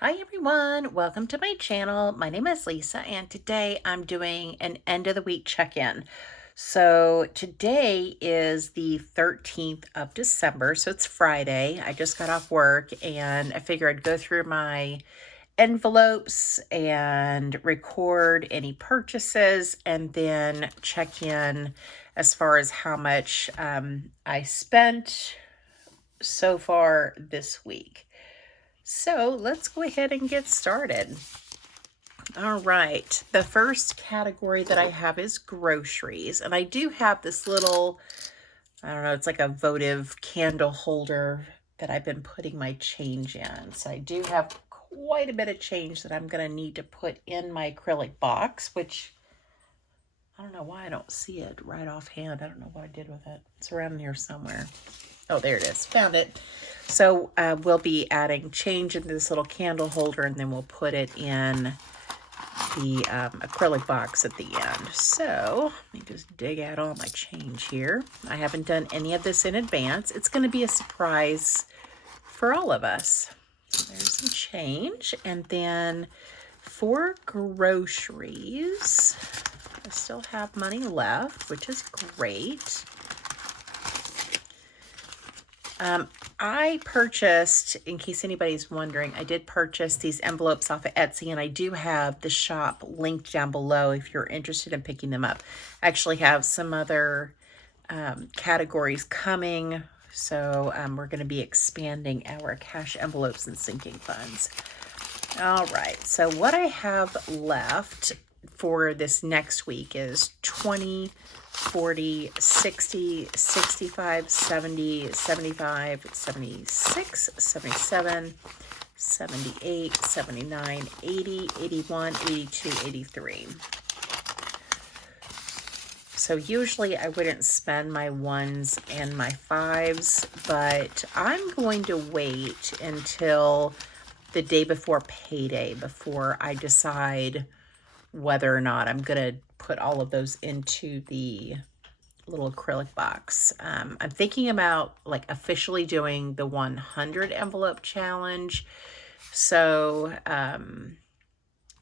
Hi everyone, welcome to my channel. My name is Lisa and today I'm doing an end of the week check-in. So today is the 13th of December, so it's Friday. I just got off work and I figured I'd go through my envelopes and record any purchases and then check in as far as how much I spent so far this week. So let's go ahead and get started. All right, the first category that I have is groceries, and I do have this little, I don't know, it's like a votive candle holder that I've been putting my change in. So I do have quite a bit of change that I'm going to need to put in my acrylic box, which I don't know why I don't see it right offhand. I don't know what I did with it. It's around here somewhere. Oh, there it is. Found it. So we'll be adding change into this little candle holder, and then we'll put it in the acrylic box at the end. So let me just dig out all my change here. I haven't done any of this in advance. It's going to be a surprise for all of us. So there's some change. And then for groceries, I still have money left, which is great. I purchased, in case anybody's wondering, I did purchase these envelopes off of Etsy, and I do have the shop linked down below if you're interested in picking them up. I actually have some other categories coming, so we're going to be expanding our cash envelopes and sinking funds. All right, so what I have left for this next week is 20, 40, 60, 65, 70, 75, 76, 77, 78, 79, 80, 81, 82, 83. So usually I wouldn't spend my ones and my fives, but I'm going to wait until the day before payday before I decide whether or not I'm going to put all of those into the little acrylic box. I'm thinking about like officially doing the 100 envelope challenge. So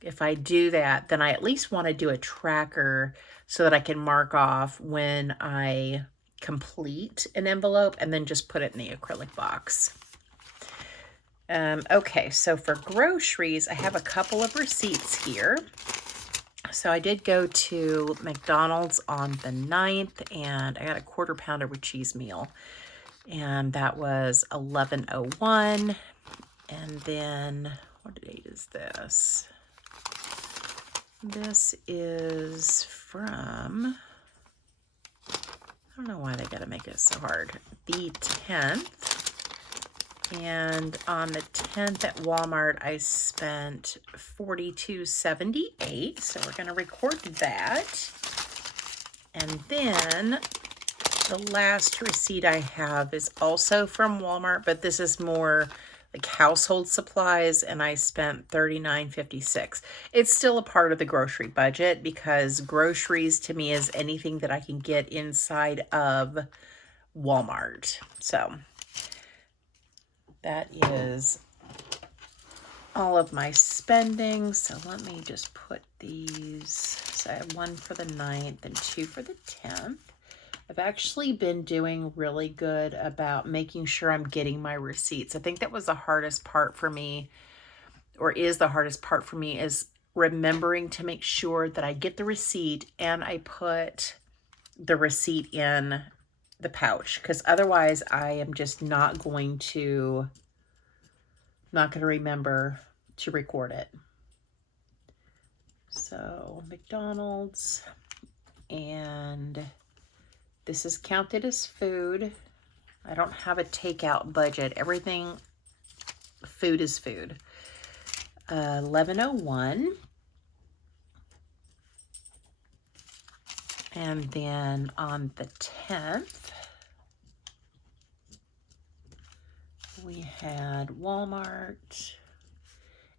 if I do that, then I at least want to do a tracker so that I can mark off when I complete an envelope and then just put it in the acrylic box. Okay, so for groceries, I have a couple of receipts here. So I did go to McDonald's on the 9th, and I got a quarter pounder with cheese meal, and that was $11.01. And then, what date is this? This is from, I don't know why they got to make it so hard, the 10th. And on the 10th at Walmart, I spent $42.78. So we're going to record that. And then the last receipt I have is also from Walmart, but this is more like household supplies, and I spent $39.56. It's still a part of the grocery budget because groceries to me is anything that I can get inside of Walmart. So that is all of my spending. So let me just put these. So I have one for the 9th and two for the 10th. I've actually been doing really good about making sure I'm getting my receipts. I think that was the hardest part for me, or is the hardest part for me, is remembering to make sure that I get the receipt and I put the receipt in the pouch, because otherwise I am just not going to remember to record it. So McDonald's, and this is counted as food. I don't have a takeout budget. Everything food is food. 11.01. And then on the 10th, we had Walmart.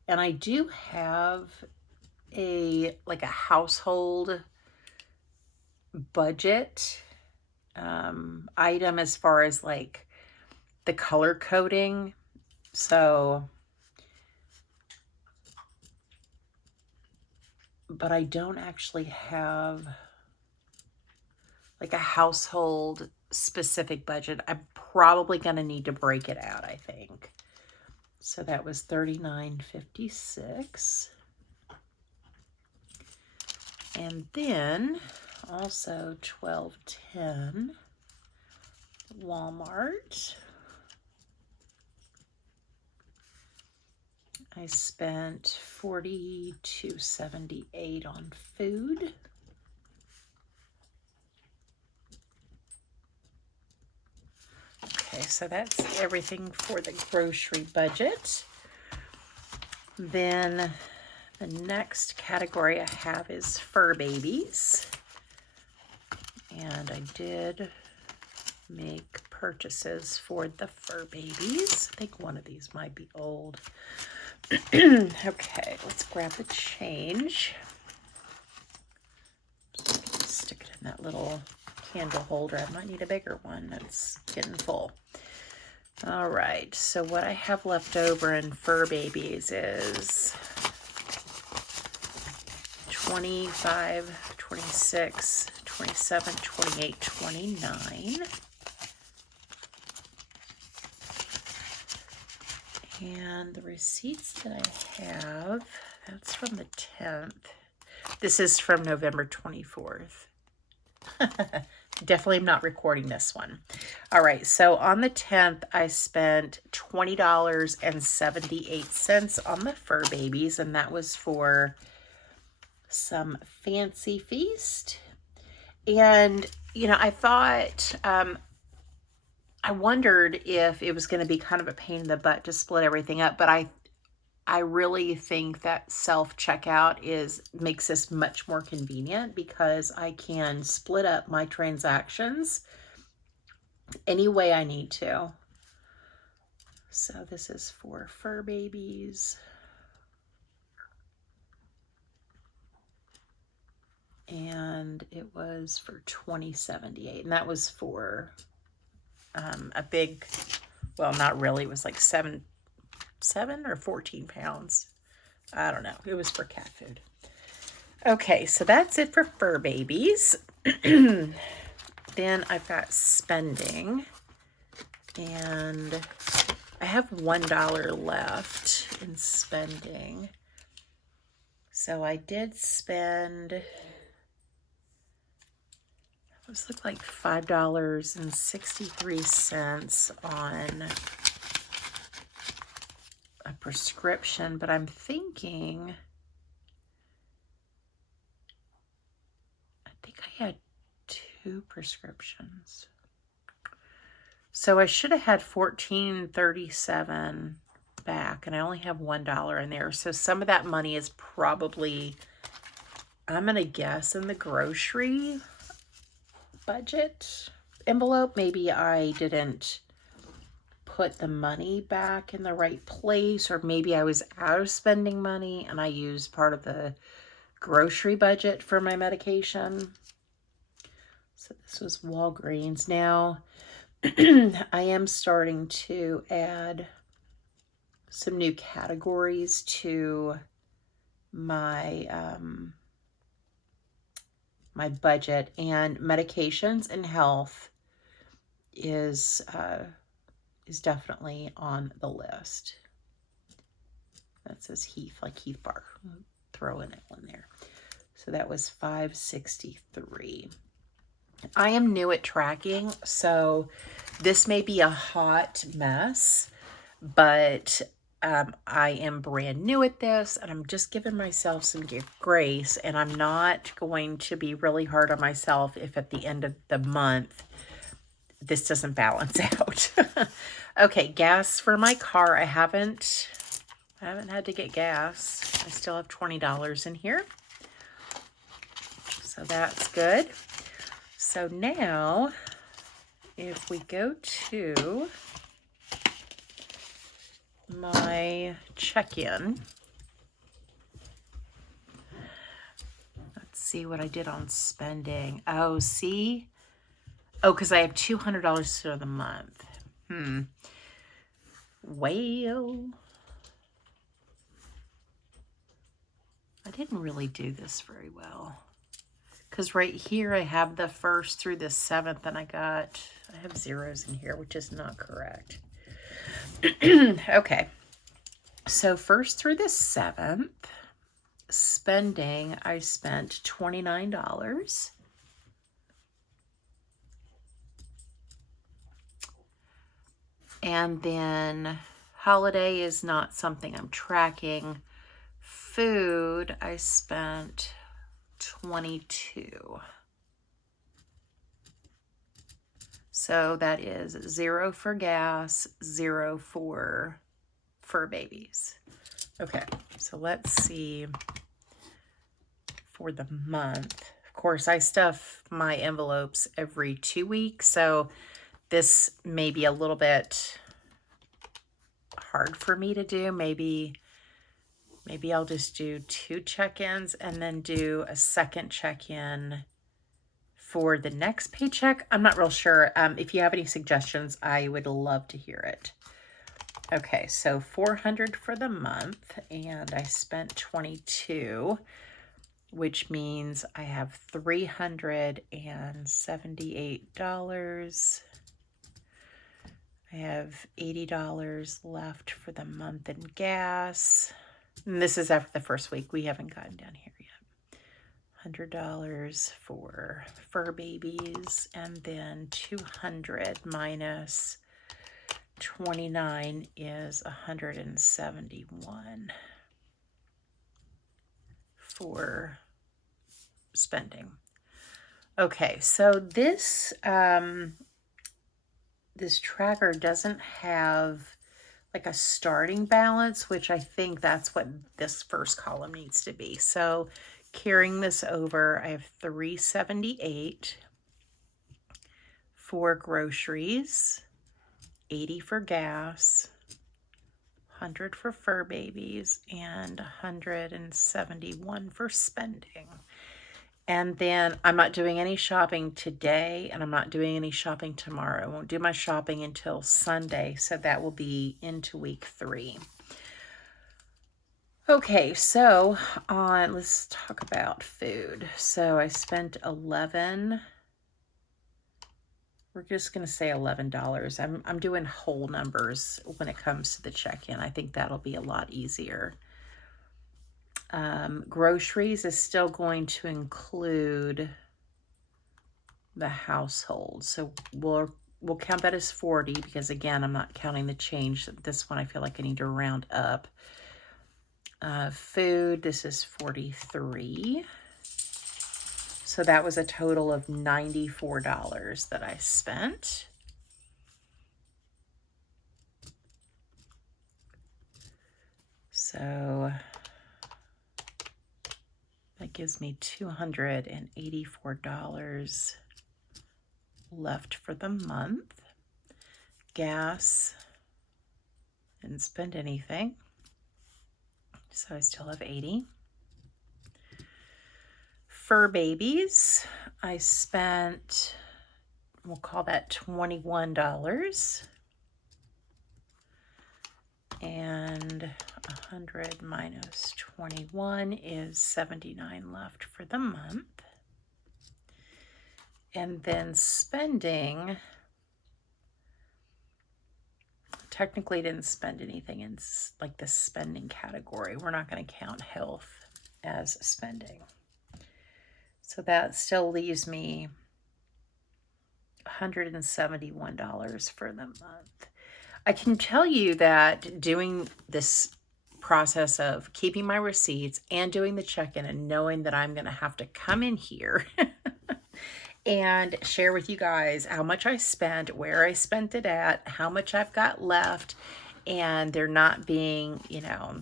And I do have a household budget item as far as like the color coding. So but I don't actually have like a household specific budget. I'm probably going to need to break it out, I think. So that was $39.56. And then also $12.10 Walmart. I spent $42.78 on food. Okay, so that's everything for the grocery budget. Then the next category I have is fur babies. And I did make purchases for the fur babies. I think one of these might be old. Okay, let's grab the change. Stick it in that little candle holder. I might need a bigger one. That's getting full. All right, so what I have left over in fur babies is 25, 26, 27, 28, 29. And the receipts that I have, that's from the 10th. This is from November 24th. Definitely am not recording this one. All right, so on the 10th, I spent $20.78 on the fur babies, and that was for some Fancy Feast. And, you know, I thought, I wondered if it was going to be kind of a pain in the butt to split everything up, but I really think that self-checkout makes this much more convenient because I can split up my transactions any way I need to. So this is for fur babies. And it was for $20.78, and that was for a big, well, not really, it was like 7 or 14 pounds. I don't know. It was for cat food. Okay, so that's it for fur babies. Then I've got spending, and I have $1 left in spending. So I did spend, it was like $5.63 on a prescription, but I'm thinking, I think I had 2 prescriptions. So I should have had $14.37 back, and I only have $1 in there. So some of that money is probably, I'm going to guess, in the grocery budget envelope. Maybe I didn't put the money back in the right place, or maybe I was out of spending money and I used part of the grocery budget for my medication. So this was Walgreens. Now I am starting to add some new categories to my my budget, and medications and health is definitely on the list. That says Heath, like Heath Bar. Throw in it in there. So that was $5.63. I am new at tracking, so this may be a hot mess, but I am brand new at this, and I'm just giving myself some grace, and I'm not going to be really hard on myself if at the end of the month this doesn't balance out. Okay, gas for my car. I haven't had to get gas. I still have $20 in here, so that's good. So now, if we go to my check-in, let's see what I did on spending. Oh, see? Oh, because I have $200 for the month. Well, I didn't really do this very well. Because right here I have the 1st through the 7th, and I have zeros in here, which is not correct. Okay. So 1st through the 7th, spending, I spent $29. And then holiday is not something I'm tracking. Food, I spent $22. So that is 0 for gas, 0 for fur babies. Okay, so let's see for the month. Of course, I stuff my envelopes every 2 weeks, so this may be a little bit hard for me to do. Maybe I'll just do 2 check-ins and then do a second check-in for the next paycheck. I'm not real sure. If you have any suggestions, I would love to hear it. Okay, so $400 for the month, and I spent $22, which means I have $378. I have $80 left for the month in gas. And this is after the first week. We haven't gotten down here yet. $100 for fur babies, and then 200 minus 29 is 171 for spending. Okay, so this this tracker doesn't have like a starting balance, which I think that's what this first column needs to be. So carrying this over, I have $378 for groceries, $80 for gas, $100 for fur babies, and $171 for spending. And then I'm not doing any shopping today, and I'm not doing any shopping tomorrow. I won't do my shopping until Sunday, so that will be into week 3. Okay, so let's talk about food. So I spent $11. We're just going to say $11. I'm doing whole numbers when it comes to the check-in. I think that'll be a lot easier. Groceries is still going to include the household. So we'll count that as 40 because, again, I'm not counting the change. This one I feel like I need to round up. Food, this is 43. So that was a total of $94 that I spent. So that gives me $284 left for the month. Gas, didn't spend anything. So I still have $80. Fur babies, I spent, we'll call that $21. And 100 minus 21 is 79 left for the month. And then spending, technically didn't spend anything in like the spending category. We're not going to count health as spending. So that still leaves me $171 for the month. I can tell you that doing this process of keeping my receipts and doing the check-in and knowing that I'm going to have to come in here and share with you guys how much I spent, where I spent it at, how much I've got left, and they're not being, you know,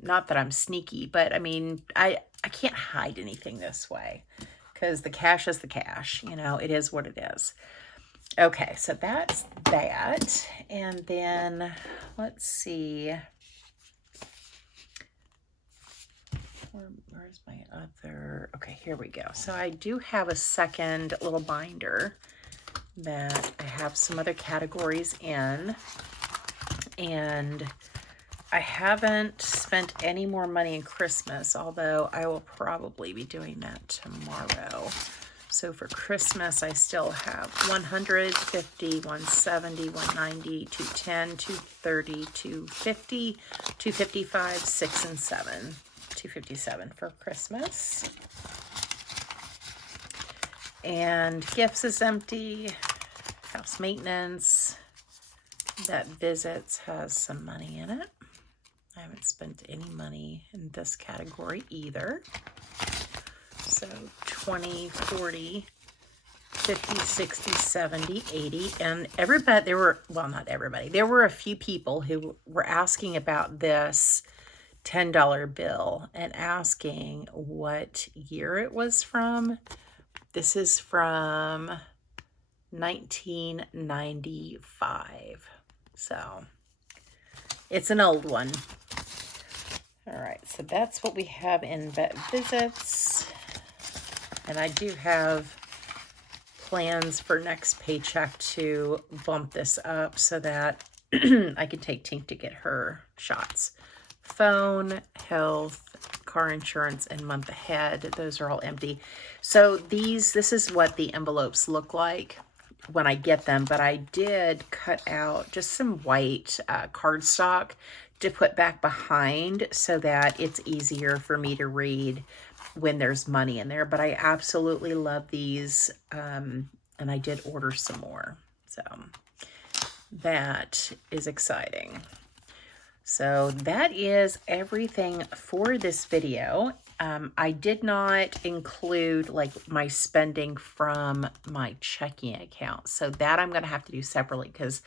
not that I'm sneaky, but I mean, I can't hide anything this way because the cash is the cash, you know, it is what it is. Okay, so that's that. And then let's see. Where's my other? Okay, here we go. So I do have a second little binder that I have some other categories in. And I haven't spent any more money in Christmas, although I will probably be doing that tomorrow. So for Christmas, I still have 150, 170, 190, 210, 230, 250, 255, 6, and 7. 257 for Christmas. And gifts is empty. House maintenance. That visits has some money in it. I haven't spent any money in this category either. So 20, 40, 50, 60, 70, 80. And everybody, there were, well, not everybody, there were a few people who were asking about this $10 bill and asking what year it was from. This is from 1995. So it's an old one. All right, so that's what we have in vet visits. And I do have plans for next paycheck to bump this up so that I can take Tink to get her shots. Phone, health, car insurance, and month ahead. Those are all empty. So this is what the envelopes look like when I get them, but I did cut out just some white cardstock to put back behind so that it's easier for me to read when there's money in there. But I absolutely love these, and I did order some more. So that is exciting. So that is everything for this video. I did not include like my spending from my checking account. So that I'm going to have to do separately because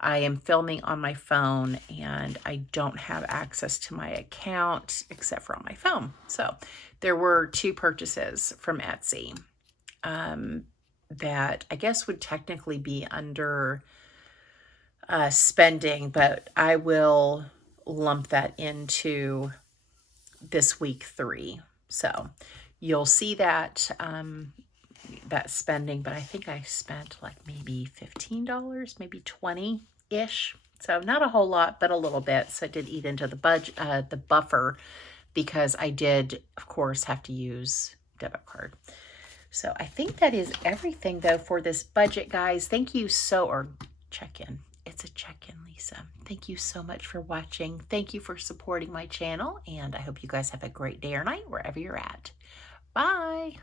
I am filming on my phone and I don't have access to my account except for on my phone. So there were 2 purchases from Etsy that I guess would technically be under spending, but I will lump that into this week 3. So you'll see that that spending, but I think I spent like maybe $15, maybe 20-ish. So not a whole lot, but a little bit. So I did eat into the budget, the buffer, because I did, of course, have to use debit card. So I think that is everything though for this budget, guys. Thank you or check-in. It's a check-in, Lisa. Thank you so much for watching. Thank you for supporting my channel, and I hope you guys have a great day or night wherever you're at. Bye.